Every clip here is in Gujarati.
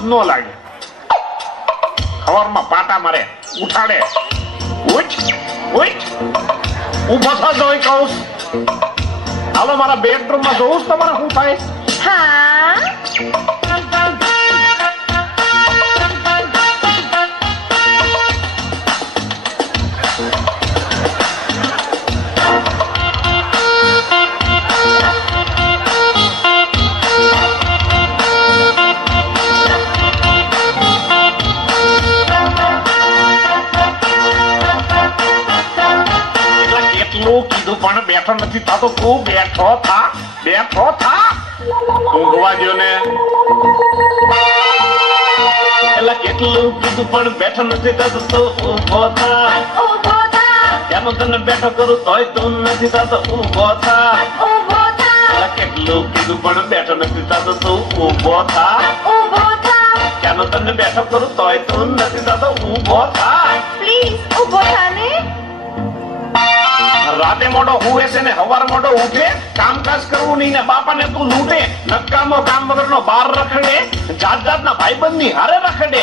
જ ન લાગે. ખબરમાં પાટા મારે ઉઠાડે. ઉઠ ઉઠ ઊભો થજો કહું. હાલો મારા બેડરૂમમાં જોઉં તમારે શું થાય. હા કીધું પણ બેઠો નથી થતો. તું બેઠો થા બેઠો થા. ઊંઘવા દ્યો ને. એટલે કેટલું કીધું પણ બેઠો નથી થતો. તું ઊભો થા. ઊભો થા. એનું તને બેઠો કરું તોય તું નથી થતો. ઊભો થા. ઊભો થા. એટલે કેટલું કીધું પણ બેઠો નથી થતો. તું ઊભો થા. ઊભો થા. એનું તને બેઠો કરું તોય તું નથી થતો. ઊભો થા. પ્લીઝ ઊભો થા ને. રાતે મોડો હુએ છે ને હવાર મોડો ઉઠે. કામકાજ કરવું નહીં ને બાપાને તું લૂંટે. નકામો કામ વગરનો બાર રખડે. જાત જાતના ભાઈબંધની હારે રખડે.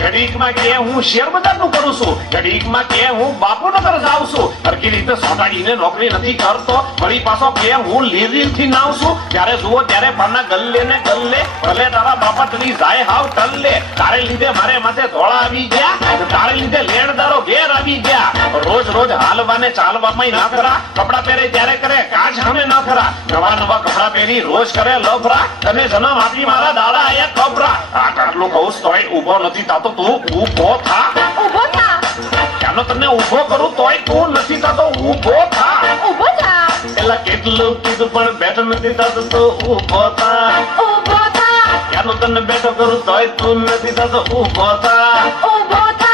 ઘડીકમાં કે હું શેર બજારનું કરું છું. ઘડીકમાં કે હું બાપુનગર જાઉં છું. સરખી રીતે સોટાડીને નોકરી નથી કરતો. વળી પાછો કે હું લીરીથી નાવ છું. ત્યારે જુઓ ત્યારે પાના ગલ્લે ને ગલ્લે. ભલે તારા બાપા તરી જાય હાવ ટલ્લે. તારે લીધે મારે માથે ધોળા આવી ગયા. તારે લીધે લેણદારો ઘેર આવી ગયા. રોજ રોજ હાલવાને ચાલવામાં ના ખરા. કપડા પહેરે ત્યારે કરે કાચ સામે ના ખરા. નવા નવા કપડા પહેરી રોજ કરે લફરા. તને જન્મ આપી મારા દાડા આયા કબરા. આટલું કહું તોય ઊભો નથી થતો. તું ઊભો થા. ઊભો થા. ચાલો તને ઊભો કરું તોય તું નથી થતો. ઊભો થા. ઊભો થા. એટલે કેટલું કીધું પણ બેઠો નથી થતો. તું ઊભો થા. ઊભો થા. ચાલો તને બેઠો કરું તોય તું નથી થતો. ઊભો થા. ઊભો થા.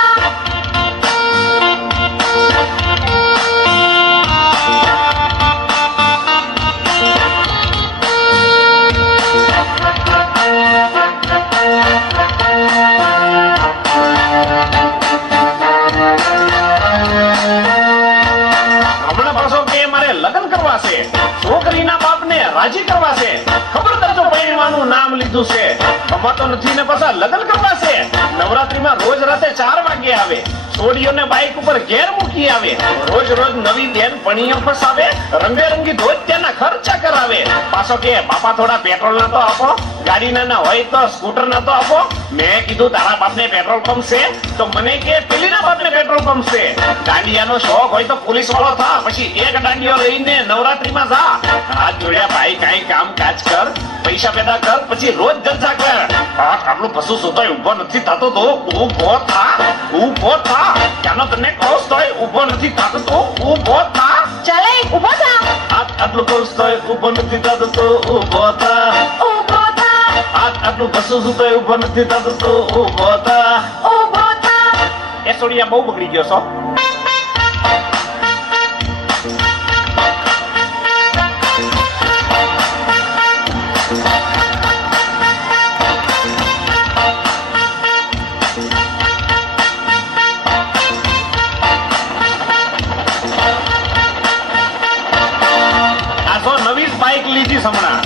છોકરીના બાપને રાજી કરવા છે. ખબરદાર જો પૈણવાનું નામ લીધું છે. કમાતો નથી ને પાછા લગ્ન કરવા છે. નવરાત્રીમાં રોજ રાતે 4 વાગે આવે. છોડીઓને બાઇક ઉપર ઘેર મૂકી આવે. રોજ રોજ નવી બેન પણીઓ ફસાવે. રંગેરંગી ધોજ તેના ખર્ચા કરાવે. પાછો કે બાપા થોડા પેટ્રોલ ના તો આપો. ગાડી ના હોય તો સ્કૂટર ના તો આપો. મેં કીધું તારા બાપને પેટ્રોલ પંપ છે તો મને કે પેલીના બાપને પેટ્રોલ પંપ છે. દાંડિયાનો શોખ હોય તો પોલીસ વાળો થા. પછી એક દાંડિયો લઈને નવરાત્રીમાં જા. હાથ જોડ્યા ભાઈ કાંઈ કામ કાજ કર. પૈસા પેદા કર પછી રોજ જલસા કર. આટલું પશુ સુતોય ઊભો નથી થતો. તો ઊભો થા. ઊભો થા. ક્યાંનો તને કહું તોય ઊભો નથી થતો. તો ઊભો થા. ચાલે ઊભો થા. આટલું કહું તોય ઊભો નથી થતો. તો ઊભો થા. ઊભો થા. આટલું પશુ સુતોય ઊભો નથી થતો. તો ઊભો થા. ઊભો થા. એ સોડિયા બહુ બગડી ગયો છો. બાઇક લીધી હમણાં.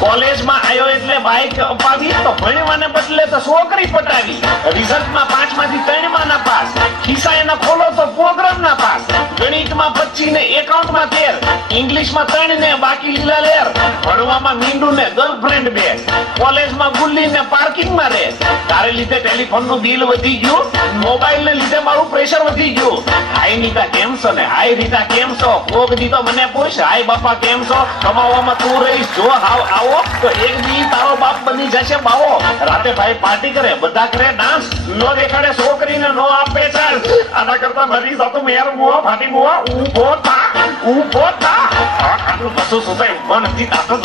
કોલેજમાં આવ્યો એટલે બાઇક અપાવી તો ભણવાને બદલે તો છોકરી પટાવી. રિઝલ્ટમાં 5 માંથી 3 માં ના પાસ. ખિસ્સા એના ખોલો તો પ્રોગ્રામ ના પાસ. ગણિતમાં 25 ને એકાઉન્ટમાં 13. ઇંગ્લિશમાં 3 ને બાકી લીલા લેર. ભણવામાં મીંડું ને ગર્લફ્રેન્ડ 2. કોલેજમાં ગુલ્લી ને પાર્કિંગમાં રહે. તારે લીધે ટેલિફોન નું બિલ વધી ગયું. મોબાઈલ ને લીધે મારું પ્રેશર વધી ગયું. હાય નીતા કેમ છો ને હાય રીતા કેમ છો. કોક દી તો મને પૂછ હાય બાપા કેમ છો. કમાવામાં તું રહીશ જો હાવ આવો તો એક દી તારો બાપ બની જશે બાવો. રાતે ભાઈ પાર્ટી કરે બધા કરે ડાન્સ. નો દેખાડે છોકરીને નો આપે ચાન્સ. આના કરતા મરી જાતો મેર મુવા ફાટી મુવા. ઊભો થા. ઊભો થા. આટલું પશુ સુતાય ઊભો નથી થતો.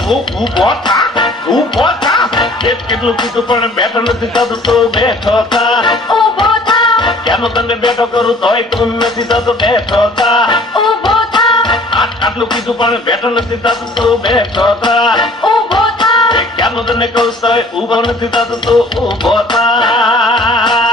ઊભો થા. ઊભો થા. કેટલું કીધું પણ બેઠો નથી થતો. તો બેઠો થા. ઊભો થા. ક્યાંનો તને બેઠો કરું તોય તું નથી થતો. બેઠો થા. ઊભો થા. આટલું કીધું પણ બેઠો નથી થતો. તો બેઠો થા. ઊભો થા. ક્યાંનો તને કહું તોય ઊભો નથી થતો. તો ઊભો થા.